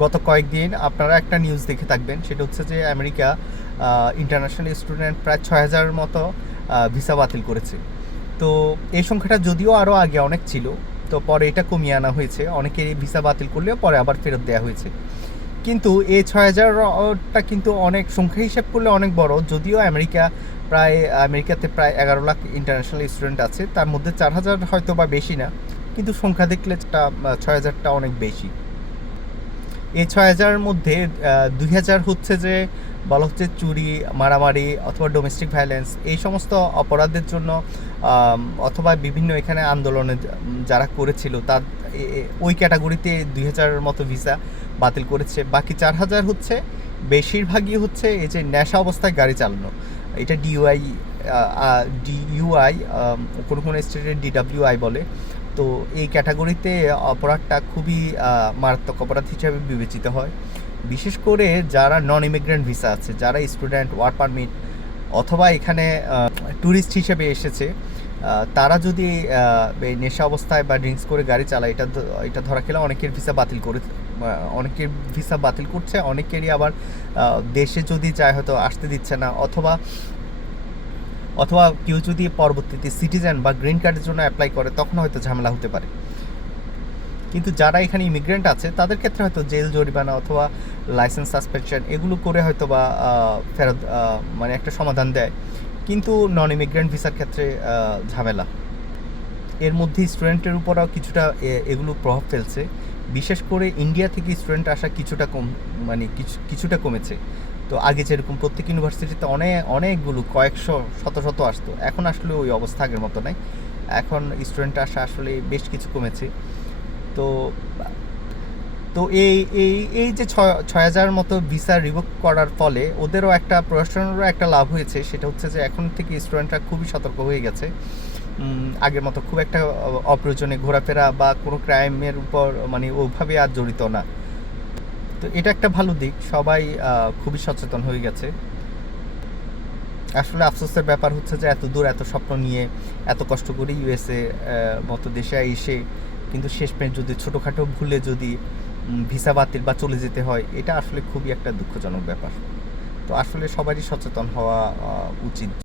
গত কয়েকদিন আপনারা একটা নিউজ দেখে থাকবেন, সেটা হচ্ছে যে আমেরিকা ইন্টারন্যাশনাল স্টুডেন্ট প্রায় 6,000 মতো ভিসা বাতিল করেছে। তো এই সংখ্যাটা যদিও আরও আগে অনেক ছিল, তো পরে এটা কমিয়ে আনা হয়েছে। অনেকেরই ভিসা বাতিল করলেও পরে আবার ফেরত দেওয়া হয়েছে। কিন্তু এই 6,000টা কিন্তু অনেক সংখ্যা হিসাব করলে অনেক বড়। যদিও আমেরিকাতে প্রায় 11 লাখ ইন্টারন্যাশনাল স্টুডেন্ট আছে, তার মধ্যে 4,000 হয়তো বা বেশি না, কিন্তু সংখ্যা দেখলে 6,000টা অনেক বেশি। এই 6,000-এর মধ্যে 2,000 হচ্ছে যে বলা হচ্ছে চুরি, মারামারি অথবা ডোমেস্টিক ভায়োলেন্স, এই সমস্ত অপরাধের জন্য অথবা বিভিন্ন এখানে আন্দোলনে যারা করেছিল তার ওই ক্যাটাগরিতে 2,000-এর মতো ভিসা বাতিল করেছে। বাকি 4,000 হচ্ছে বেশিরভাগই হচ্ছে এই যে নেশা অবস্থায় গাড়ি চালানো, এটা ডিইউআই, কোনো কোনো স্টেটের ডিডাব্লিউআই বলে। তো এই ক্যাটাগরিতে অপরাধটা খুবই মারাত্মক অপরাধ হিসাবে বিবেচিত হয়। বিশেষ করে যারা নন ইমিগ্রেন্ট ভিসা আছে, যারা স্টুডেন্ট, ওয়ার্ক পারমিট অথবা এখানে ট্যুরিস্ট হিসেবে এসেছে, তারা যদি এই নেশা অবস্থায় বা ড্রিঙ্কস করে গাড়ি চালায়, এটা ধরা খেলে অনেকের ভিসা বাতিল করছে। অনেকেরই আবার দেশে যদি চায় হয়তো আসতে দিচ্ছে না, অথবা কেউ যদি পরবর্তীতে সিটিজেন বা গ্রিন কার্ডের জন্য অ্যাপ্লাই করে তখন হয়তো ঝামেলা হতে পারে। কিন্তু যারা এখানে ইমিগ্রেন্ট আছে তাদের ক্ষেত্রে হয়তো জেল জরিমানা অথবা লাইসেন্স সাসপেনশন এগুলো করে হয়তো বা ফেরত মানে একটা সমাধান দেয়। কিন্তু নন ইমিগ্রেন্ট ভিসার ক্ষেত্রে ঝামেলা। এর মধ্যে স্টুডেন্টের উপরও কিছুটা এগুলো প্রভাব ফেলছে। বিশেষ করে ইন্ডিয়া থেকে স্টুডেন্ট আসা কিছুটা কমেছে। তো আগে যেরকম প্রত্যেক ইউনিভার্সিটিতে অনেকগুলো কয়েকশো শত শত আসতো, এখন আসলে ওই অবস্থা আগের মতো নাই। এখন স্টুডেন্ট আসা আসলে বেশ কিছু কমেছে। তো তো এই এই এই যে 6,000 মতো ভিসা রিভোক করার ফলে ওদেরও প্রশাসনেরও একটা লাভ হয়েছে। সেটা হচ্ছে যে এখন থেকে স্টুডেন্টরা খুবই সতর্ক হয়ে গেছে। আগের মতো খুব একটা অপ্রয়োজনে ঘোরাফেরা বা কোনো ক্রাইমের উপর মানে ওইভাবে আর জড়িত না। তো এটা একটা ভালো দিক, সবাই খুবই সচেতন হয়ে গেছে। আসলে আফসোসের ব্যাপার হচ্ছে যে এত দূর এত স্বপ্ন নিয়ে এত কষ্ট করে ইউএসএ মতো দেশে এসে কিন্তু শেষমেশ যদি ছোটোখাটো ভুলে যদি ভিসা বাতিল বা চলে যেতে হয়, এটা আসলে খুবই একটা দুঃখজনক ব্যাপার। তো আসলে সবারই সচেতন হওয়া উচিত।